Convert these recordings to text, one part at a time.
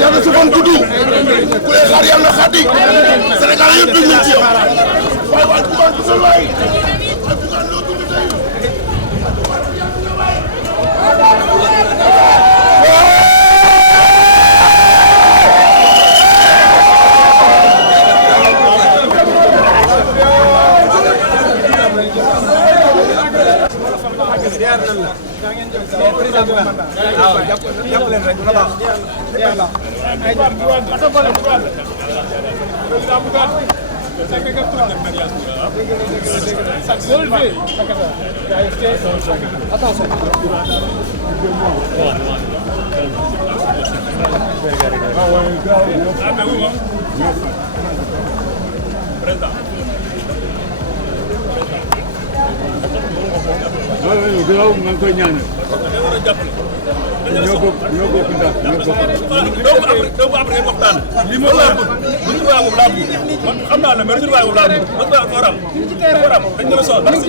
yàlla su fan gudd ku lay xaar yàlla xaati Sénégal yëpp déglu ci yow waaye waaye Bougane bu sol waay waaye Bougane loo dund tey waaw maa ngi koy ñaanal. ñoo bokk ndax ñoo bokk. donc après ngeen waxtaan. lii moom laa bëgg bu ñu waaye moom laa bëgg man xam naa ne mais résultat boobu laa bëgg man maa foram. foram dañ gën a soxla dara si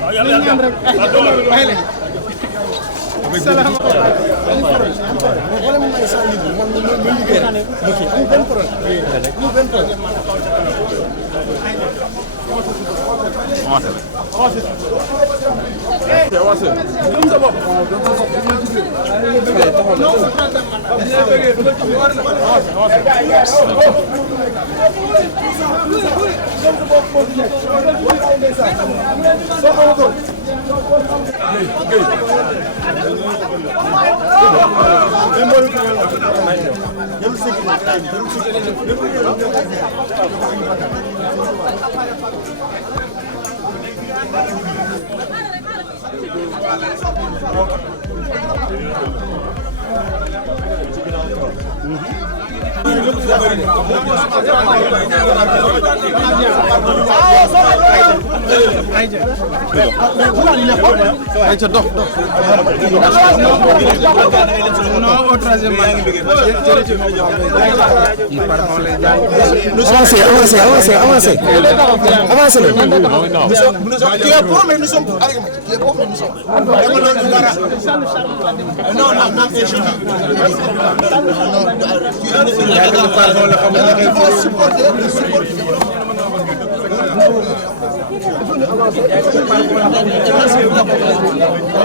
waaw yàlla yàlla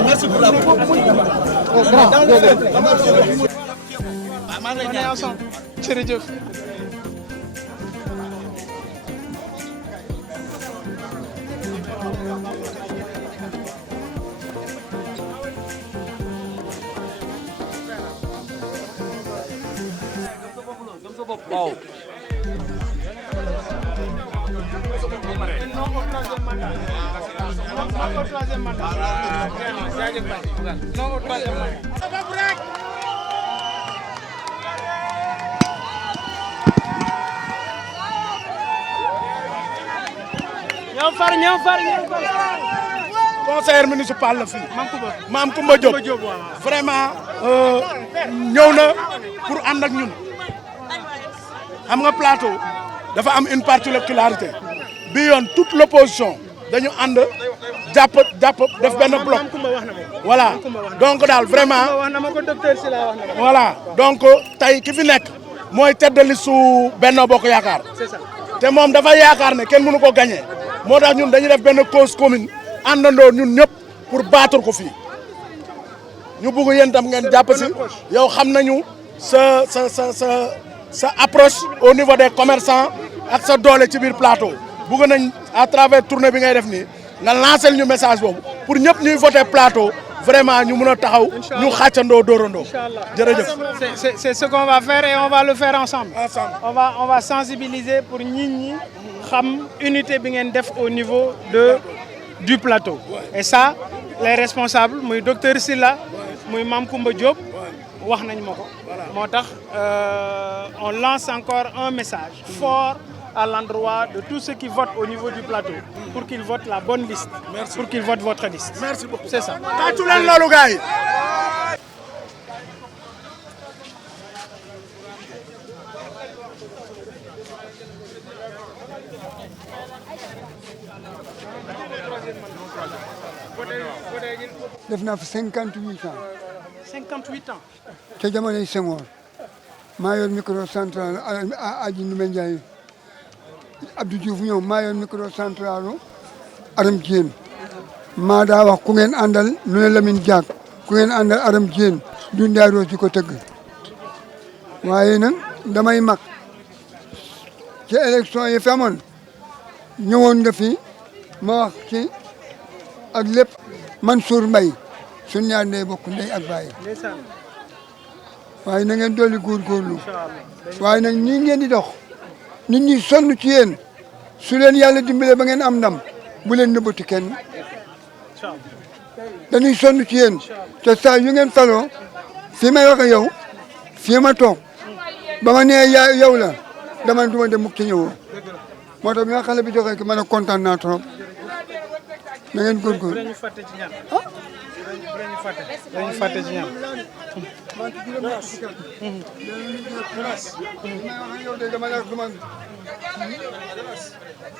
Merci pour la jërëjëf. waaw. ñoo far. conseiller municipal la fii Mame Coumba Diop vraiment ñëw na pour ànd ak ñun xam nga plateau dafa am une particularité bi yoon toute l'opposition dañu ànd jàpp def benn bloc voilà donc daal vraiment voilà donc tey ki fi nekk mooy tête de liste su Benno Bokk Yaakaar te moom dafa yaakaar ne kenn mënu ko gagner moo tax ñun dañuy def benn cause commune àndandoo ñun ñëpp pour battre ko fii ñu bëgg yéen tam ngeen jàpp si yow xam nañu sa approche au niveau des commerçants ak sa doole ci biir plateau bëgg nañ à travers tournée bi ngay def nii nga lancer ñu message boobu pour ñëpp ñuy voter plateau vraiment ñu mën a taxaw ñu xàccandoo dóorandoo jërëjëf. C'est ce qu'on va faire et on va le faire ensemble. On va sensibiliser pour nit ñi xam unité bi ngeen def au niveau du plateau. Et ça les responsables muy docteur Sylla muy Mame Coumba Diop wax nañ ma ko moo tax on lance encore un message fort à l'endroit de tous ceux qui votent au niveau du plateau pour qu'ils votent la bonne liste. Merci. Pour qu'ils votent votre liste. Merci beaucoup. C'est ça. tàccu leen loolu gars yi. def naa fi 58 ans. 58 ans. ca jamonoy Senghor maa yor micro central Aji Ndoumbé Ndiaye Abdou Diouf ñëw maa yor micro central Aram Diène maa daa wax ku ngeen àndal nu ne Lamine Diack ku ngeen àndal Aram Diène du ndaaroo ci ko tëgg waaye nag damay mag ci élection yi fi amoon ñëwoon nga fi ma wax ci ak lépp Mansour Mbaye suñu ñaar ndey bokk ndey ak baay waaye na ngeen dolli góorgóorlu waaye nag ñii ngeen di dox nit ñi sonn ci yéen su leen yàlla dimbale ba ngeen am ndam bu leen nëbbati kenn dañuy sonn ci yéen te saa yu ngeen faloo fii may wax ak yow fii ma toog ba ma nee yow la dama ne du ma dem mukk ci ñëwoo moo tax bi nga xale bi joxee ko ma ne kontaan naa trop na ngeen góorgóorlu. bu leen ñu fàtte ci ñaan. bu leen ñu fàtte ci ñaan. yow de dama la duma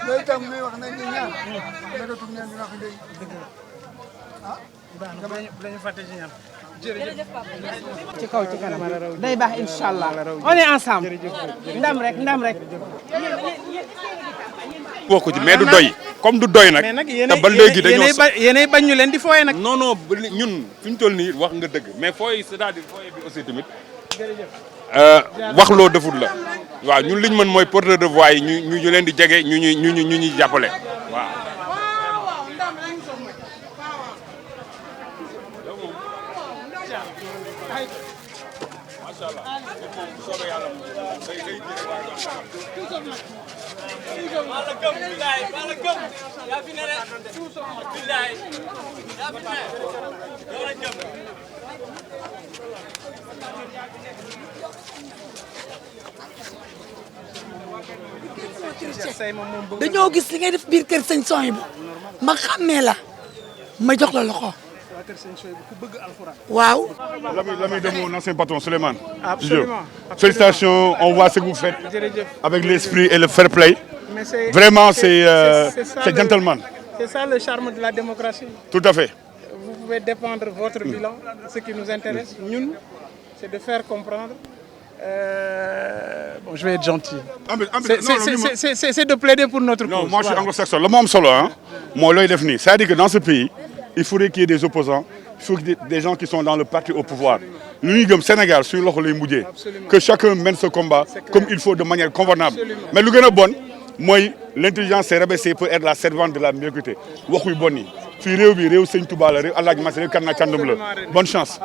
loolu tam muy wax nañ di ñaan naka tum neen wax ndey bu leen ñu fàtte ci ñaan. ci kaw ci kanam day baax incha allah on est ensemble ndam rek ndam rek. bokk ci mais du doy comme du doy nag. mais nag te ba léegi dañoo yéenay bañ ñu leen di fooye nag. non non ñun fi ñu toll nii wax nga dëgg mais fooy c'est-à-dire fooy bi aussi tamit wax loo deful la waaw ñun liñ mën mooy porteur de voix yi ñu leen di jege ñu ñuy jàppale waaw. dañoo gis li ngay def biir kër sëñ Souhaïbou ma xàmmee la ma jox la loxo waaw. L'ami de mon ancien patron Souleymane. Absolument. Félicitations, on voit ce que vous faites avec l'esprit et le fair play. Vraiment, c'est gentleman. C'est ça le charme de la démocratie. Tout à fait. Vous pouvez dépendre votre bilan. Ce qui nous intéresse, nous, c'est de faire comprendre. Bon, je vais être gentil. C'est de plaider pour notre cause. Non, moi je suis anglo-saxon. Le mot solo, hein, moi l'œil défini. C'est-à-dire que dans ce pays, il faudrait qu'il y ait des opposants, il faut qu'il y ait des gens qui sont dans le parti au pouvoir. Nous, comme Sénégal, sur le que chacun mène ce combat comme il faut de manière convenable. Mais le plus bon, moi, l'intelligence s'est rabaissée pour être la servante de la médiocrité. Bonne chance.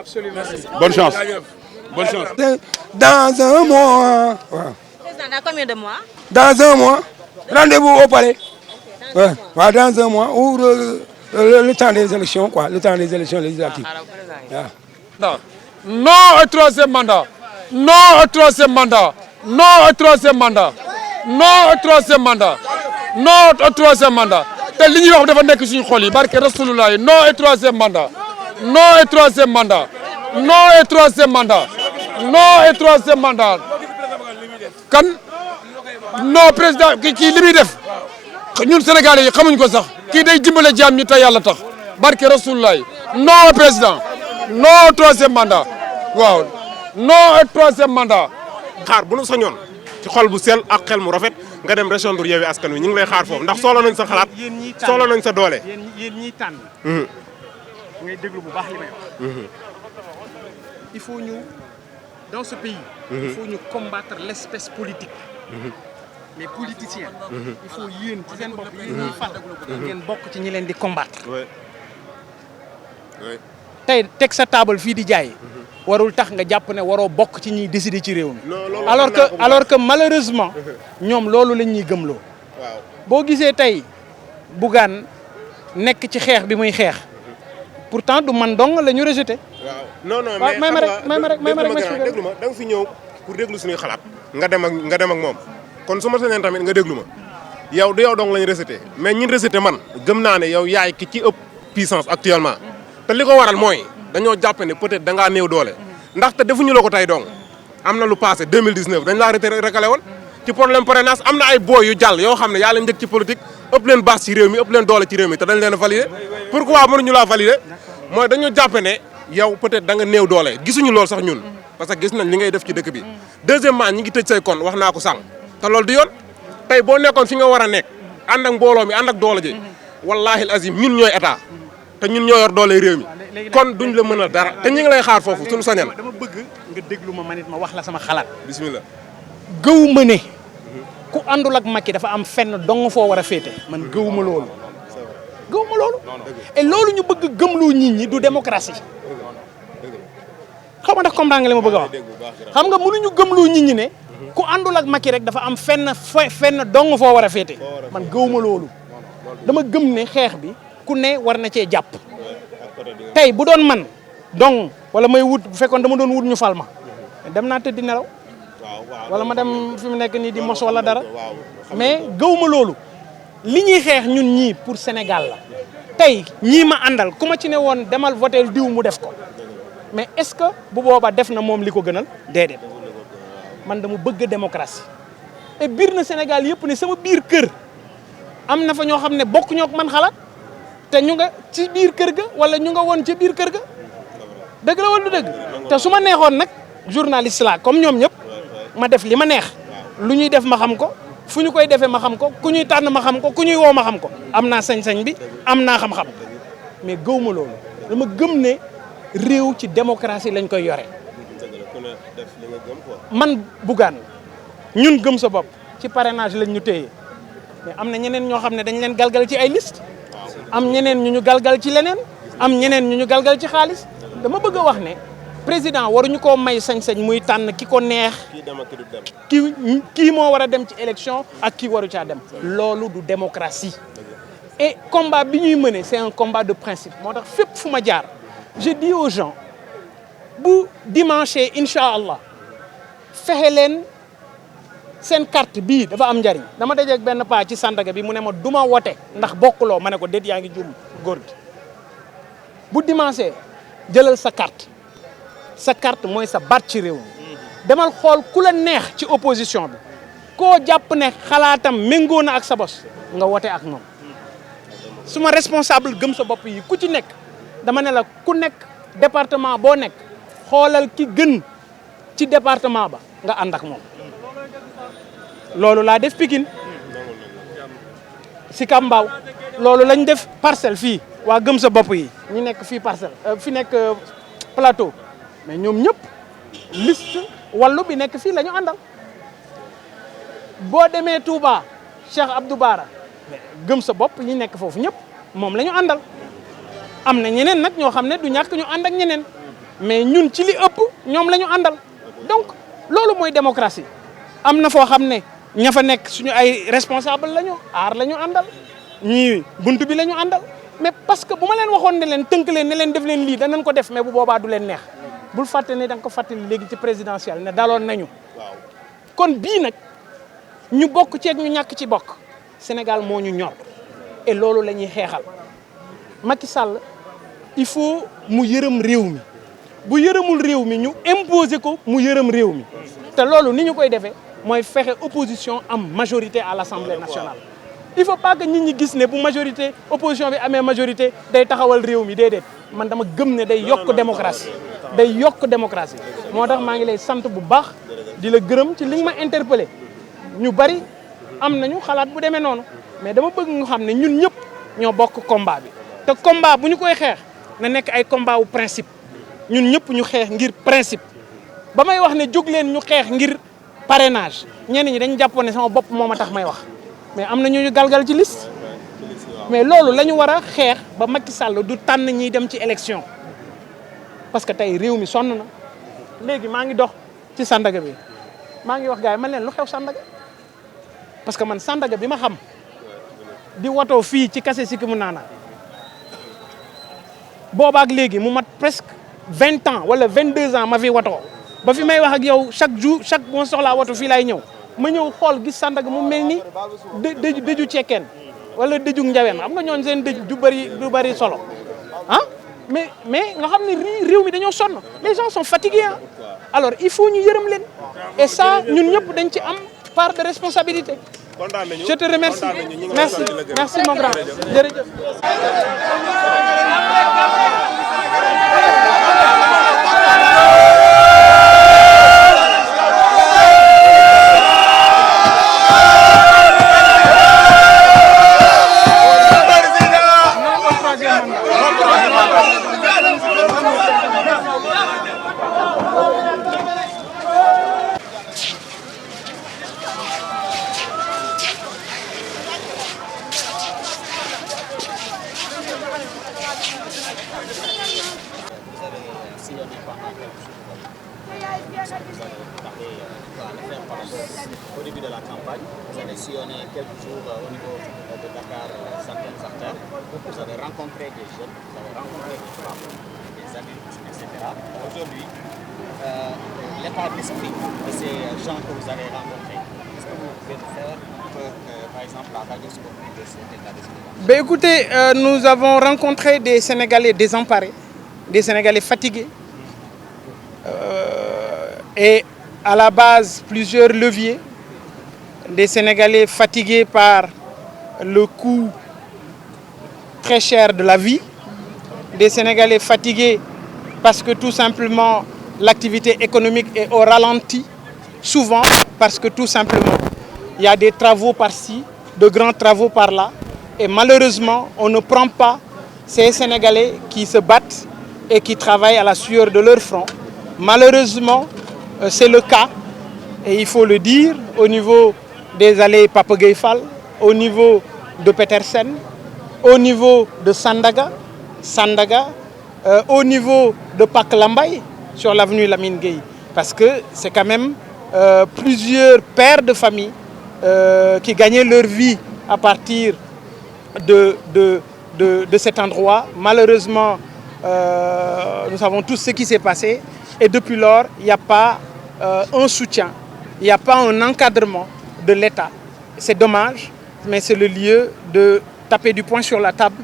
Bonne chance. Bonne chance. Dans un mois. Président, dans combien de mois? Dans un mois. Rendez-vous au palais. Dans un mois ou le temps des élections, quoi. Le temps des élections législatives. Non au troisième mandat. Non au troisième mandat. Non au troisième mandat. Non au troisième mandat. Non au troisième mandat. te li ñuy wax dafa nekk suñu xol yi barke Rasulullah yi non et troisième mandat. Non et troisième mandat. Non et troisième mandat. Non et troisième mandat. kan non président kii li muy def ñun Sénégalais yi xamuñ ko sax kii day dimbale jaam ñi te yàlla tax barke Rasulullah non président non troisième mandat waaw non et troisième mandat. xaar bu nu sañoon ci xol bu sel ak xel mu rafet nga dem région Ndour Yewwi Askan Wi ñu ngi lay xaar foofu ndax soxla nañ sa xalaat soxla nañ sa doole. yéen ñiy tànn. ngay déglu bu baax li may wax. il faut ñu dans ce pays. il faut ñu combattre l'espèce politique. les politiciens. il faut yéen ci seen bopp yéen ñuy fal. ngeen bokk ci ñi leen di combattre. tey teg sa table fii di jaay. warul tax nga jàpp ne waroo bokk ci ñuy décider ci réew mi. alors que malheureusement. ñoom loolu lañ ñuy gëmloo. boo gisee tey Bougane nekk ci xeex bi muy xeex. pourtant du man dong la ñu rejeté. waaw non non mais may ma rek déglu ma da nga fi ñëw pour déglu suñuy xalaat. nga dem ak moom kon su ma sañoon tamit nga déglu ma yow du yow dong la ñu rejeté mais ñin rejeté man gëm naa ne yow yaay ki ci ëpp puissance actuellement te li ko waral mooy. dañoo jàpp ne peut-être da ngaa néew doole ndaxte defuñu la ko tey dong am na lu passé 2019 dañ laa recalé woon ci problème parrainage am na ay boy yu jàll yoo xam ne yaa leen njëkk ci politique ëpp leen base ci réew mi ëpp leen doole ci réew mi te dañ leen a validé pourquoi mënuñu laa validé mooy dañoo jàpp ne yow peut-être da nga néew doole gisuñu loolu sax ñun parce que gis nañ li ngay def ci dëkk bi deuxièmement ñi ngi tëj say kon wax naa ko sànq te loolu du yoon tey boo nekkoon fi nga war a nekk ànd ak mbooloo mi ànd ak doole ji wallahi azim ñun ñooy état te ñun ñoo yor doole réew mi kon duñ la mën a dara te ñu ngi lay xaar foofu suñu sañan dama bëgg nga déglu ma man it ma wax la sama xalaat. bismillah. gëw ma ne ku àndul ak Macky dafa am fenn dong foo war a féete man gëw ma loolu gëwuma loolu. et loolu ñu bëgg gëmloo nit ñi du démocratie. xam nga ndax comprendre nga li ma bëgg a wax xam nga mënuñu gëmloo nit ñi ne ku àndul ak Macky rek dafa am fenn dong foo war a féete man gëwuma loolu dama gëm ne xeex bi ku ne war na cee jàpp tey bu doon man donc wala may wut bu fekkoon dama doon wut ñu fal ma dem naa tëddi nelaw wala ma dem fi mu nekk nii di mos wala dara mais gëwuma loolu li ñuy xeex ñun ñii pour Sénégal la tey ñii ma àndal ku ma ci ne woon demal voter diw mu def ko mais est-ce que bu boobaa def na moom li ko gënal déedéet man dama bëgg démocratie et biir na Sénégal yëpp ne sama biir kër am na fa ñoo xam ne bokk ñoo man xalaat te ñu nga ci biir kër ga wala ñu nga woon ci biir kër ga dëgg la wala du dëgg te su ma neexoon nag journaliste la comme ñoom ñëpp ma def li ma neex lu ñuy def ma xam ko fu ñu koy defee ma xam ko ku ñuy tànn ma xam ko ku ñuy woo ma xam ko am naa sañ-sañ bi am naa xam-xam mais gëw ma loolu dama gëm ne réew ci démocratie lañ koy yore man Bougane ñun gëm sa bopp ci parrainage lañ ñu téye mais am na ñeneen ñoo xam ne dañ leen galgal ci ay liste am ñeneen ñu galgal ci leneen am ñeneen ñu galgal ci xaalis dama bëgg a wax ne président waruñu koo may sañ-sañ muy tànn ki ko neex kii moo war a dem ci élection ak kii waru caa dem loolu du démocratie et combat bi ñuy mener c'est un combat de principe moo tax fépp fu ma jaar je dis aux gens bu dimanche incha allah fexe leen seen carte bii dafa am njariñ dama dajeeg benn paa ci Sandaga bi mu ne ma duma wote ndax bokkuloo ma ne ko déet yaa ngi juum góor gi bu dimanche jëlal sa carte mooy sa baat ci réew mi demal xool ku la neex ci opposition bi koo jàpp ne xalaatam méngoo na ak sa bos nga wote ak moom suma responsable gëm sa bopp yi ku ci nekk dama ne la ku nekk département boo nekk xoolal ki gën ci département ba nga ànd ak moom loolu laa def Pikine Sicap Mbao loolu lañ def Parcelles fii waa gëm sa bopp yi ñu nekk fii Parcelles fi nekk Plateau mais ñoom ñëpp liste wàllu bi nekk fii la ñu àndal boo demee Touba Cheikh Abdou Bara gëm sa bopp ñi nekk foofu ñëpp moom la ñu àndal am na ñeneen nag ñoo xam ne du ñàkk ñu ànd ak ñeneen mais ñun ci li ëpp ñoom la ñu àndal donc loolu mooy démocratie am na foo xam ne ña fa nekk suñu ay responsable la ñu aar la ñu àndal ñii buntu bi la ñu àndal mais parce que bu ma leen waxoon ne leen tënk leen ne leen def leen lii danañ ko def mais bu boobaa du leen neex bul fàtte ne da nga ko fàttali léegi ci présidentielle ne daloon nañu kon bii nag ñu bokk ceeg ñu ñàkk ci bokk Sénégal moo ñu ñor et loolu la ñuy xeexal Macky Sall il faut mu yërëm réew mi bu yërëmul réew mi ñu imposer ko mu yërëm réew mi te loolu ni ñu koy defee mooy fexe opposition am majorité à l'Assemblée nationale il faut pas que nit ñi gis ne bu majorité opposition bi amee majorité day taxawal réew mi déedéet man dama gëm ne day yokk démocratie day yokk démocratie moo tax maa ngi lay sant bu baax di la gërëm ci li nga ma interpellé ñu bari am nañu xalaat bu demee noonu mais dama bëgg nga xam ne ñun ñëpp ñoo bokk combat bi te combat bu ñu koy xeex na nekk ay combat wu principe ñun ñëpp ñu xeex ngir principe ba may wax ne jóg leen ñu xeex ngir parrainage ñenn ñi dañu jàppoon ne sama bopp moo ma tax may wax mais am na ñu galgal ci liste mais loolu la ñu war a xeex ba Macky Sall du tànn ñiy dem ci élection parce que tey réew mi sonn na léegi maa ngi dox ci Sandaga bi maa ngi wax gars yi man leen lu xew Sandaga parce que man Sandaga bi ma xam di watoo fii ci kase sikki mu naana boobaak léegi mu mat presque 20 ans wala 22 ans ma fi watoo ba fi may wax ak yow chaque jour bu ma soxlaa watu fii laay ñëw ma ñëw xool gis Sandaga mu mel ni dëju cekkeen wala dëju njaween xam nga ñooñ seen dëj du bëri solo ah mais nga xam ne réew mi dañoo sonn les gens sont fatigués hein alors il faut ñu yërëm leen et ça ñun ñëpp dañ ci am part de responsabilité je te remercie merci mon grand jërëjëf Au début de la campagne, vous avez sillonné quelques jours au niveau de Dakar, certaines artères. Vous avez rencontré des jeunes, vous avez rencontré des femmes, des adultes, etc. Aujourd'hui, l'état d'esprit de ces gens que vous avez rencontrés, qu'est-ce que vous pouvez faire pour, par exemple, la radio se comprenne de cet état d'esprit? Ben écoutez, nous avons rencontré des Sénégalais désemparés, des Sénégalais fatigués, et à la base plusieurs leviers, des Sénégalais fatigués par le coût très cher de la vie, des Sénégalais fatigués parce que tout simplement l'activité économique est au ralenti, souvent parce que tout simplement il y a des travaux par-ci, de grands travaux par-là, et malheureusement on ne prend pas ces Sénégalais qui se battent et qui travaillent à la sueur de leur front. Malheureusement, c'est le cas, et il faut le dire, au niveau des allées Papa Gueye Fall, au niveau de Petersen, au niveau de Sandaga, au niveau de Pak Lambay, sur l'avenue Lamine Gueye. Parce que c'est quand même plusieurs pères de famille qui gagnaient leur vie à partir de cet endroit. Malheureusement, nous savons tous ce qui s'est passé. Et depuis lors, il n'y a pas un soutien, il n'y a pas un encadrement de l'État. C'est dommage, mais c'est le lieu de taper du poing sur la table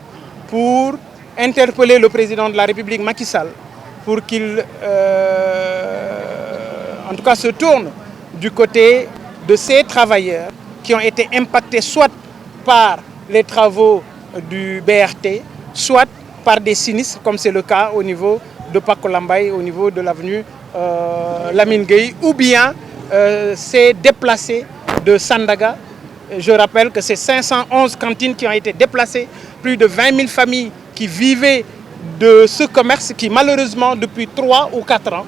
pour interpeller le président de la République, Macky Sall, pour qu'il, en tout cas, se tourne du côté de ces travailleurs qui ont été impactés soit par les travaux du BRT, soit par des sinistres, comme c'est le cas au niveau de Paco Lambaye, au niveau de l'avenue Lamine Gueye, ou bien ces déplacés de Sandaga. Je rappelle que c'est 511 cantines qui ont été déplacées, plus de 20 000 familles qui vivaient de ce commerce qui malheureusement depuis 3 ou 4 ans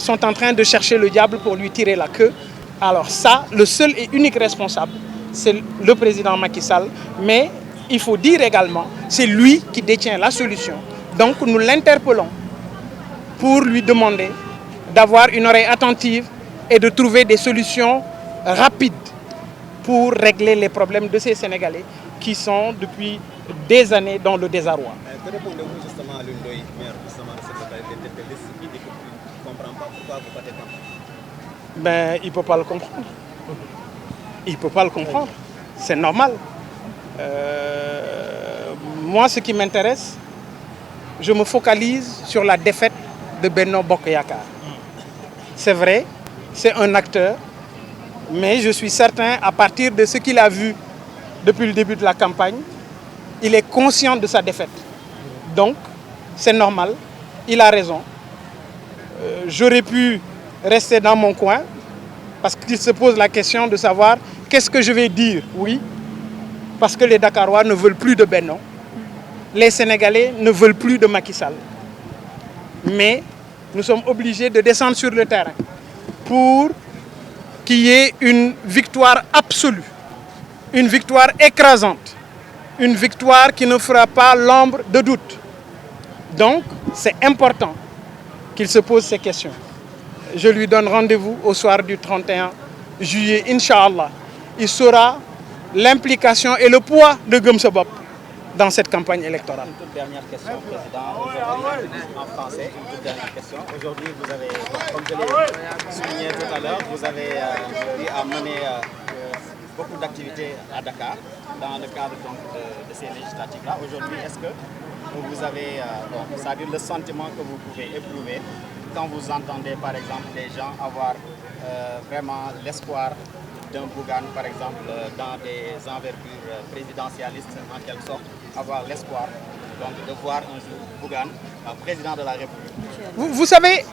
sont en train de chercher le diable pour lui tirer la queue. Alors ça, le seul et unique responsable, c'est le président Macky Sall, mais il faut dire également, c'est lui qui détient la solution. Donc nous l'interpellons pour lui demander d'avoir une oreille attentive et de trouver des solutions rapides pour régler les problèmes de ces Sénégalais qui sont depuis des années dans le désarroi. Que répondez-vous justement à l'une d'eux, maire justement de cette localité de Télis, qui dit qu'il ne comprend pas pourquoi vous battez tant? Ben, il ne peut pas le comprendre. Il ne peut pas le comprendre. C'est normal. Moi, ce qui m'intéresse, je me focalise sur la défaite de Benno Bokk Yakaar. C'est vrai, c'est un acteur, mais je suis certain, à partir de ce qu'il a vu depuis le début de la campagne, il est conscient de sa défaite. Donc, c'est normal, il a raison. J'aurais pu rester dans mon coin, parce qu'il se pose la question de savoir qu'est-ce que je vais dire. Oui, parce que les Dakarois ne veulent plus de Benno, les Sénégalais ne veulent plus de Macky Sall. Mais nous sommes obligés de descendre sur le terrain pour qu'il y ait une victoire absolue, une victoire écrasante, une victoire qui ne fera pas l'ombre de doute. Donc, c'est important qu'il se pose ces questions. Je lui donne rendez-vous au soir du 31 juillet, Inch'Allah. Il saura l'implication et le poids de Gëm Sa Bopp dans cette campagne électorale. Une toute dernière question, Président. Aujourd'hui, en français, une toute dernière question. Aujourd'hui, vous avez, comme je l'ai souligné tout à l'heure, vous avez eu à mener beaucoup d'activités à Dakar dans le cadre donc, de ces législatives-là. Aujourd'hui, est-ce que vous avez c'est-à-dire le sentiment que vous pouvez éprouver quand vous entendez, par exemple, les gens avoir vraiment l'espoir d'un Bougane, par exemple, dans des envergures présidentialistes, en quelque sorte, avoir l'espoir donc, de voir un jour Bougane président de la République? Vous savez,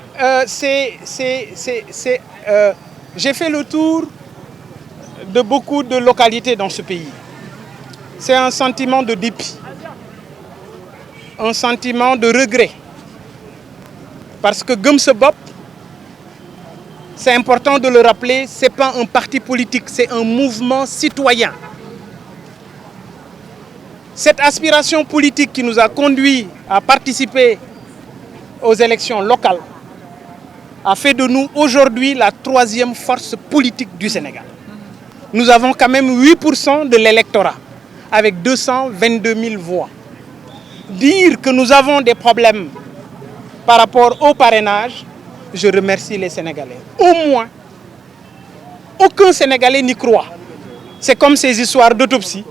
j'ai fait le tour de beaucoup de localités dans ce pays. C'est un sentiment de dépit, un sentiment de regret. Parce que Gëm Sa Bopp, c'est important de le rappeler, ce n'est pas un parti politique, c'est un mouvement citoyen. Cette aspiration politique qui nous a conduit à participer aux élections locales a fait de nous aujourd'hui la troisième force politique du Sénégal. Nous avons quand même 8% de l'électorat avec 222 000 voix. Dire que nous avons des problèmes par rapport au parrainage, je remercie les Sénégalais. Au moins, aucun Sénégalais n'y croit. C'est comme ces histoires d'autopsie.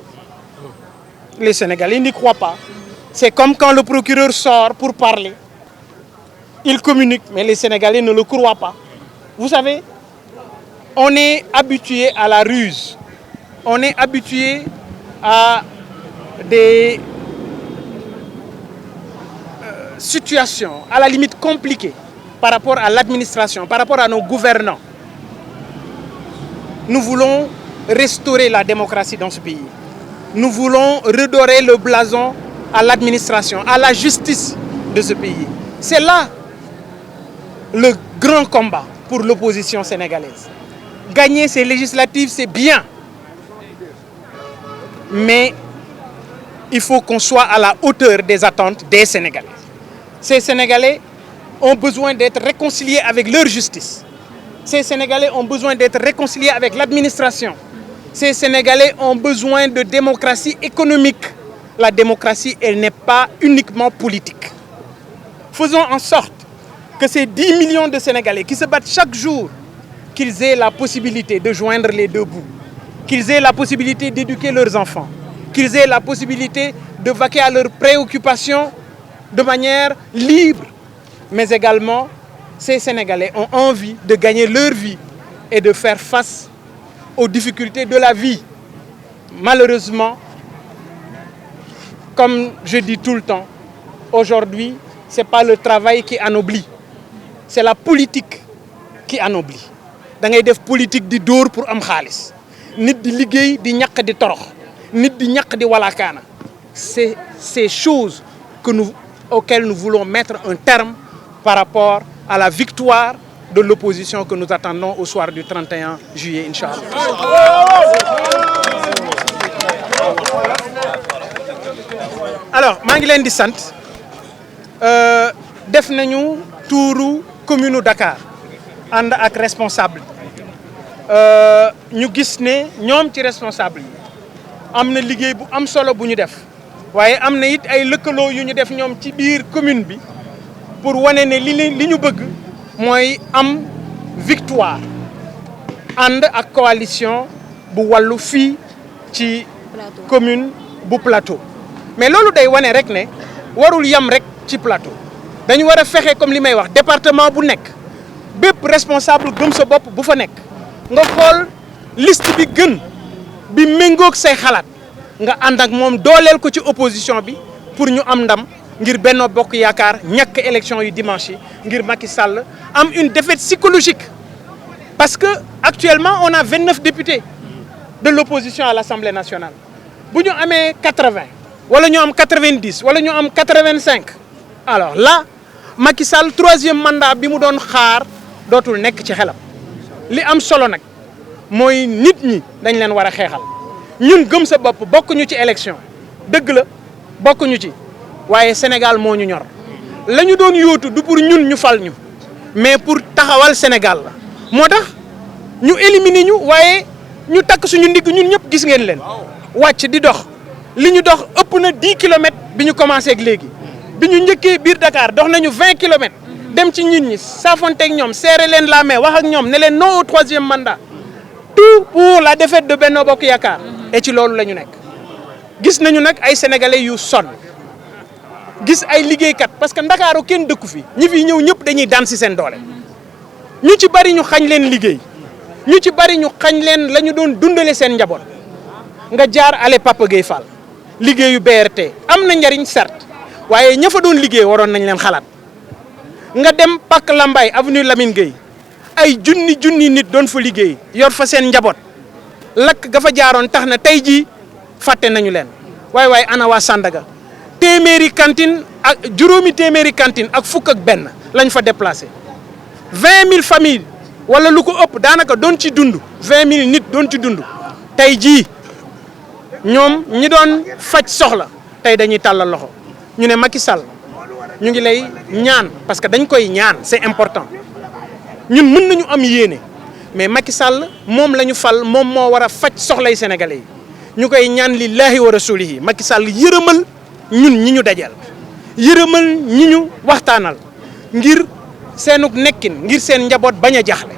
Les Sénégalais n'y croient pas. C'est comme quand le procureur sort pour parler. Il communique, mais les Sénégalais ne le croient pas. Vous savez, on est habitué à la ruse. On est habitué à des situations, à la limite compliquées, par rapport à l'administration, par rapport à nos gouvernants. Nous voulons restaurer la démocratie dans ce pays. Nous voulons redorer le blason à l'administration, à la justice de ce pays. C'est là le grand combat pour l'opposition sénégalaise. Gagner ces législatives, c'est bien. Mais il faut qu'on soit à la hauteur des attentes des Sénégalais. Ces Sénégalais ont besoin d'être réconciliés avec leur justice. Ces Sénégalais ont besoin d'être réconciliés avec l'administration. Ces Sénégalais ont besoin de démocratie économique. La démocratie, elle n'est pas uniquement politique. Faisons en sorte que ces 10 millions de Sénégalais qui se battent chaque jour, qu'ils aient la possibilité de joindre les deux bouts, qu'ils aient la possibilité d'éduquer leurs enfants, qu'ils aient la possibilité de vaquer à leurs préoccupations de manière libre. Mais également, ces Sénégalais ont envie de gagner leur vie et de faire face aux difficultés de la vie. Malheureusement, comme je dis tout le temps, aujourd'hui, ce n'est pas le travail qui anoblit, c'est la politique qui anoblit. Da ngay def politique di dóor pour am xaalis nit di liggéey di ñaq di torox nit di ñaq di walaakaana. C'est ces choses auxquelles nous voulons mettre un terme par rapport à la victoire de l'opposition que nous attendons au soir du 31 juillet, Inch'Allah. Alors, maa ngi leen di sant def nañu tuuru commune Dakar ànd ak responsable ñu gis ne ñoom ci responsable yi am na liggéey bu am solo bu ñu def waaye am na it ay lëkkaloo yu ñu def ñoom ci biir commune bi pour wane ne li ñu bëgg mooy am victoire ànd ak coalition bu wàllu fii ci commune bu Plateau. Mais loolu day wane rek ne warul yam rek ci Plateau dañu war a fexe comme li may wax département bu nekk bépp responsable gëm sa bopp bu fa nekk nga xool liste bi gën bi méngoog say xalaat nga ànd ak moom dooleel ko ci opposition bi pour ñu am ndam ngir Benno Bokk Yaakaar ñàkk élection yu dimanche yi ngir Macky Sall am une défaite psychologique. Parce que actuellement on a 29 députés de l'opposition à l'Assemblée nationale bu ñu amee 80 wala ñu am 90 wala ñu am 85 alors là Macky Sall troisième mandat bi mu doon xaar dootul nekk ci xelam li am solo nag mooy nit ñi dañ leen war a xeexal ñun gëm sa bopp bokkuñu ci élection dëgg la bokkuñu ci waaye Sénégal moo ñu ñor la ñu doon yóotu du pour ñun ñu fal ñu mais pour taxawal Sénégal la moo tax ñu éliminer ñu waaye ñu takk suñu ndigg ñun ñëpp gis ngeen leen wàcc di dox li ñu dox ëpp na 10 kilomètres bi ñu commencé ak léegi bi ñu njëkkee biir Dakar dox nañu 20 kilomètres dem ci nit ñi saafonteeg ñoom serré leen la main wax ak ñoom ne leen non au troisième mandat tout pour la défaite de Benno Bokk Yaakaar et ci loolu la ñu nekk. gis nañu nag ay sénégalais yu sonn gis ay liggéeykat parce que Ndakaaru kenn dëkku fi ñi fi ñëw ñëpp dañuy daan si seen doole ñu ci bari ñu xañ leen liggéey ñu ci bari ñu xañ leen la ñu doon dundale seen njaboot nga jaar ale Papa Gueye Fall liggéeyu BRT am na njariñ certes waaye ña fa doon liggéey waroon nañ leen xalaat nga dem Pàcc Lambaye avenue Lamine Gueye ay junni nit doon fa liggéey yor fa seen njaboot lakk ga fa jaaroon tax na tey jii fàtte nañu leen waaye ana waa Sandaga téeméeri cantine ak juróomi téeméeri cantine ak fukk ak benn lañ fa déplacé 20 000 familles wala lu ko ëpp daanaka doon ci dund 20 000 nit doon ci dund tey jii ñoom ñi doon faj soxla tey dañuy tàllal loxo ñu ne Macky Sall ñu ngi lay ñaan parce que dañ koy ñaan c'est important ñun mën nañu am yéene mais Macky Sall moom la ñu fal moom moo war a faj soxlay sénégalais yi ñu koy ñaan lillahi wa rasulihi Macky Sall yërëmal ñun ñi ñu dajal yërëmal ñi ñu waxtaanal ngir seenuk nekkin ngir seen njaboot bañ a jaaxle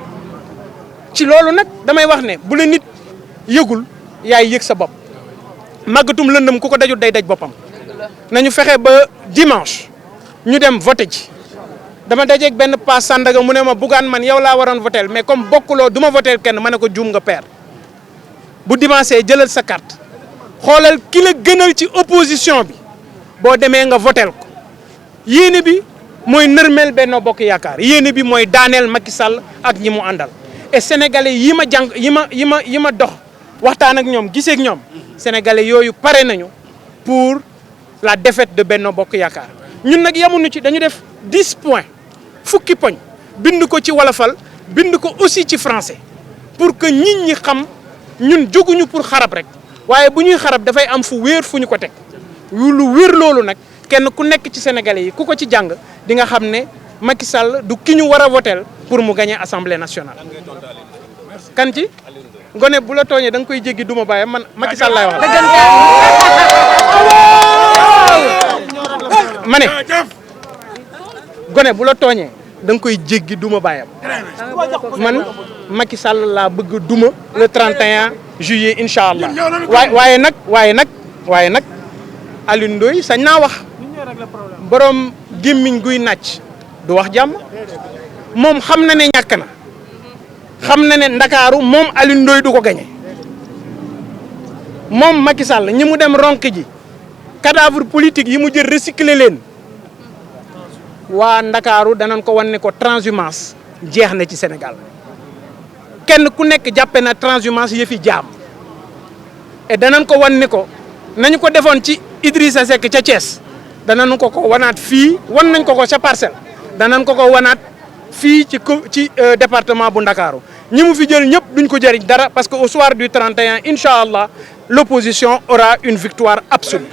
ci loolu nag damay wax ne bu la nit yëgul yaay yëg sa bopp màggatum lëndëm ku ko dajul day daj boppam nañu fexe ba dimanche ñu dem voté ji dama dajeeg benn paas Sandaga mu ne ma Bougane man yow laa waroon votel mais comme bokkuloo du ma votel kenn ma ne ko juum nga père bu dimanche jëlal sa carte xoolal ki la gënal ci opposition bi boo demee nga votel ko yéene bi mooy nërmeel Benno Bokk Yaakaar yéene bi mooy daaneel Macky Sall ak ñi mu àndal et sénégalais yi ma dox waxtaan ak ñoom gisee ak ñoom sénégalais yooyu pare nañu pour la défaite de Benno Bokk Yaakaar ñun nag yamuñu ci dañu def 10 points fukki poñ bind ko ci wolofal bind ko aussi ci français pour que nit ñi xam ñun jóguñu pour xarab rek waaye bu ñuy xarab dafay am fu wéer fu ñu ko teg lu wéer loolu nag kenn ku nekk ci sénégalais yi ku ko ci jàng di nga xam ne Macky Sall du ki ñu war a votel pour mu gagner assemblée nationale. kan ci ngone bu la tooñee da nga koy jéggi duma bàyyam man Macky Sall laay wax ma ne gone bu la tooñee da nga koy jéggi duma bàyyam man Macky Sall laa bëgg duma le 31 juillet incha allah waaye nag Alioune Ndoye sañ naa wax borom gémmiñ guy nàcc du wax jàmm moom xam na ne ñàkk na xam na ne Ndakaaru moom Alioune Ndoye du ko gañe moom Macky Sall ñi mu dem ronk ji cadavre politique yi mu jël recycler leen waa Ndakaaru danañ ko wan ne ko transhumance jeex na ci Sénégal kenn ku nekk jàppe na transhumance yëfi jaam et danañ ko wan ne ko nañu ko defoon ci Idrissa Seck ca Thiès danañ ko wanaat fii wan nañ ko ca Parcelles danañ ko wanaat fii ci département bu Ndakaaru ñi mu fi jël ñëpp duñ ko jëriñ dara parce que au soir du 31 incha allah l'opposition aura une victoire absolue.